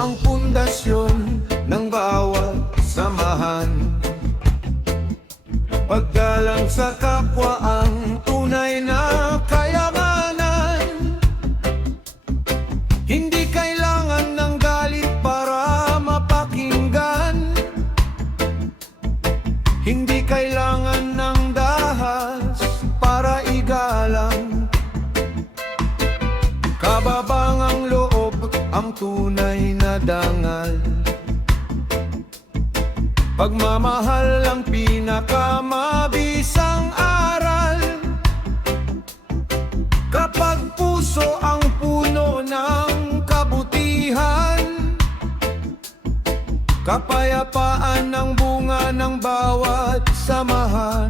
ang pundasyon ng bawat samahan. Paggalang sa kapwa ang tunay na kayamanan. Hindi kailangan ng galit para mapakinggan. Hindi kailangan ng dahas para igalang. Kababangang loob ang tunay na dangal. Pagmamahal ang pinakamabisang aral. Kapag puso ang puno ng kabutihan, kapayapaan ang bunga ng bawat samahan.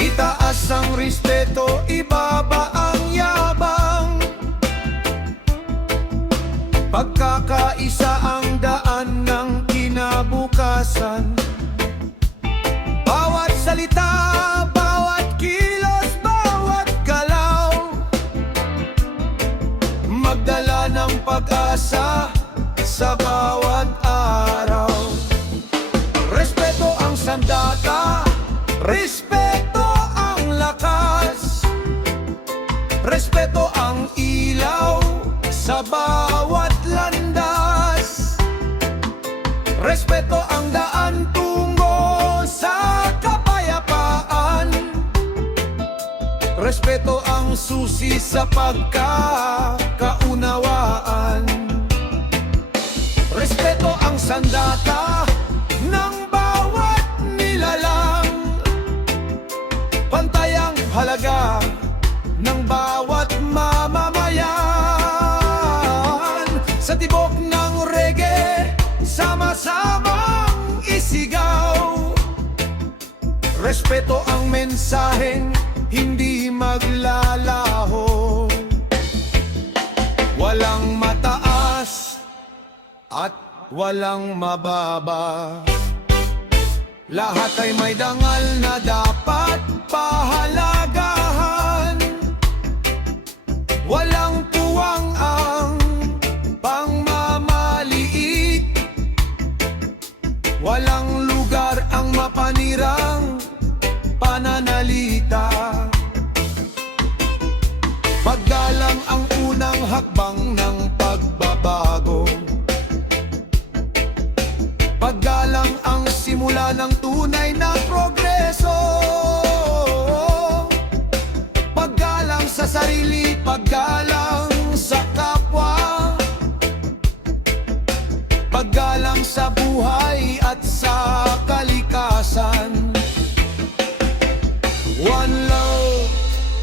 Itaas ang respeto, ibaba ang yabang. Pagkakaisa ang daan ng kinabukasan. Bawat salita, bawat kilos, bawat galaw, magdala ng pag-asa sa bawat araw. Respeto ang sandata, respeto ang lakas, respeto ang ilaw sa bawat landas, respeto ang daan tungo sa kapayapaan, respeto ang susi sa pagkakaunawaan. Respeto ang sandata ng bawat nilalang, pantay ang halaga ng bawat mamamayan. Sa tibok ng reggae, sama-samang isigaw. Respeto ang mensaheng hindi maglalaho. Walang mataas at walang mababa. Lahat ay may dangal na dapat pahalagahan. Walang puwang ang pangmamaliit. Walang lugar ang mapanirang pananalita. Paggalang ang unang hakbang ng pagbabago. Paggalang ang simula ng tunay na progreso. Paggalang sa sarili, paggalang sa kapwa, paggalang sa buhay at sa kalikasan. One love,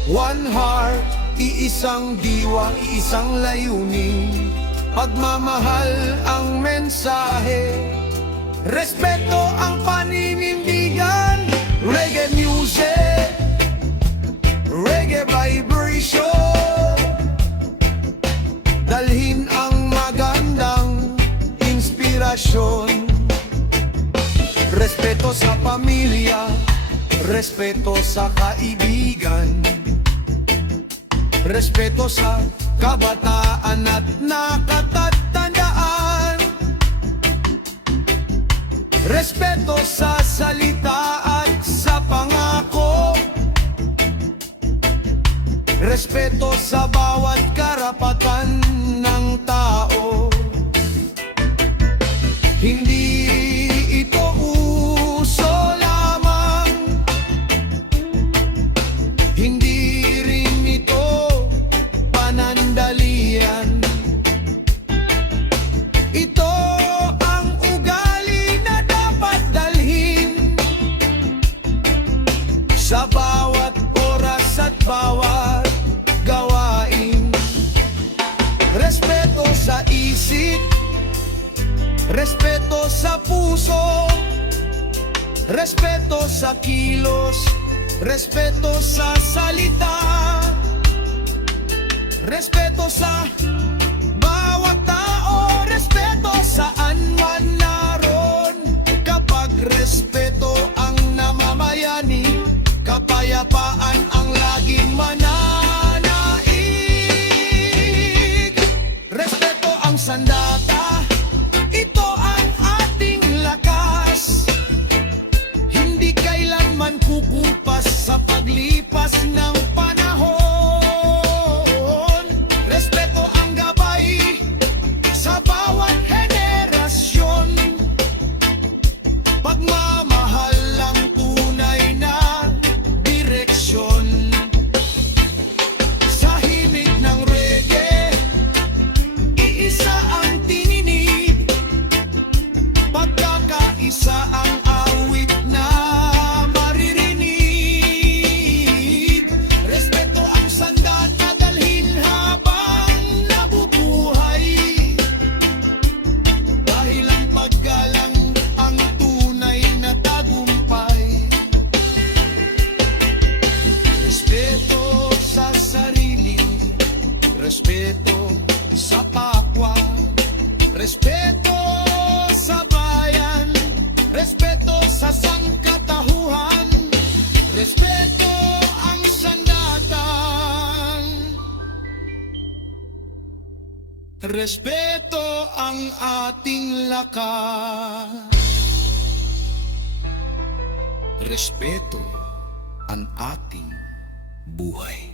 one heart, iisang diwa, iisang layunin. Pagmamahal ang mensahe, respeto ang paninindigan. Reggae music, reggae vibration, dalhin ang magandang inspirasyon. Respeto sa pamilya, respeto sa kaibigan, respeto sa kabataan at nakatatandaan. Respeto sa salita at sa pangako. Respeto sa bawat karapatan ng tao. Hindi ito uso lamang, hindi rin ito panandalian. Ito ang ugali na dapat dalhin sa bawat oras at bawat gawain. Respeto sa isip, respeto sa puso, respeto sa kilos, respeto sa salita, respeto sa bawat tao, respeto saan man naroon. Kapag respeto ang namamayani, kapayapaan ang laging mananaig. Respeto sandata, ito ang ating lakas. Hindi kailanman kukupas sa paglipas ng panahon. Respeto ang gabay sa bawat henerasyon. Pagmamahal ang tunay na direksyon. Sa himig ng reggae, iisa ang tininig. Pagkakaisa ang awit na maririnig. Respeto ang sandata dalhin habang nabubuhay. Dahil ang paggalang ang tunay na tagumpay. Respeto sa sarili, respeto sa kapwa, respeto sa bayan, respeto sa sangkatauhan, respeto ang sandatan, respeto ang ating lakas, respeto ang ating buhay.